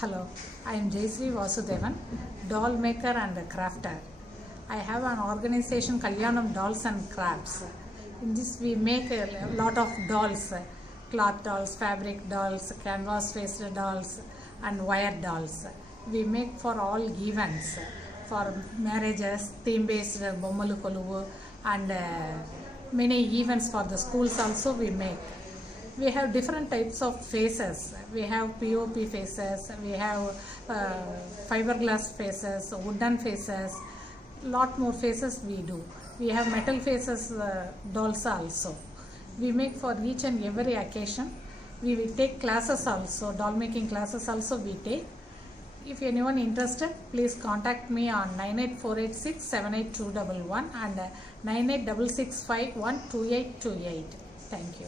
Hello, I am Jayashri Vasudevan, doll maker and crafter. I have an organization Kalyanam Dolls and Crafts. In this we make a lot of dolls, cloth dolls, fabric dolls, canvas faced dolls and wire dolls. We make for all events, for marriages, theme based Bommalu Koluvu and many events for the schools also we make. We have different types of faces. We have POP faces, we have fiberglass faces, wooden faces, lot more faces we do. We have metal faces dolls also. We make for each and every occasion. We will take classes also, doll making classes also we take. If anyone interested, please contact me on 98486 78211 and 98665 12828. Thank you.